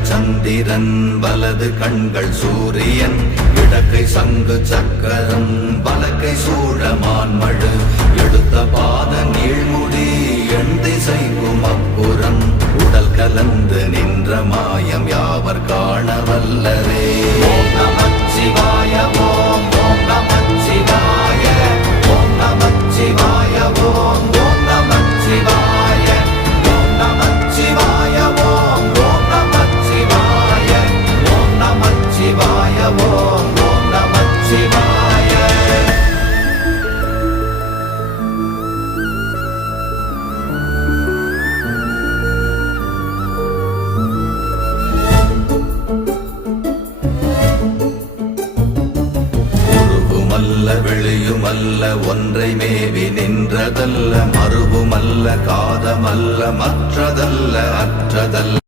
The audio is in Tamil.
இடங்கள் சந்திரன் வலது கண்கள் சூரியன் இடக்கை சங்கு சக்கரம் வலக்கை சூழமான்மழு எடுத்த பாத நீழ்முடி எண் திசைக்கும் அப்புறம் உடல் கலந்து நின்ற மாயம் யாவர் காண வல்லரே. ஓம் நமச்சிவாய ஓம் ஓம் நமச்சிவாய ஓம் நமச்சிவாய ஓம் ஓம் நமச்சிவாய ஓம் நமச்சிவாய ஓம் ஓம் நமச்சிவாய ஓம் நமச்சிவாய ஓம் ஓம் நமச்சிவாய. வெளியுமல்ல ஒன்றை மேவி நின்றதல்ல மறுவுமல்ல காதமல்ல மற்றதல்ல அற்றதல்ல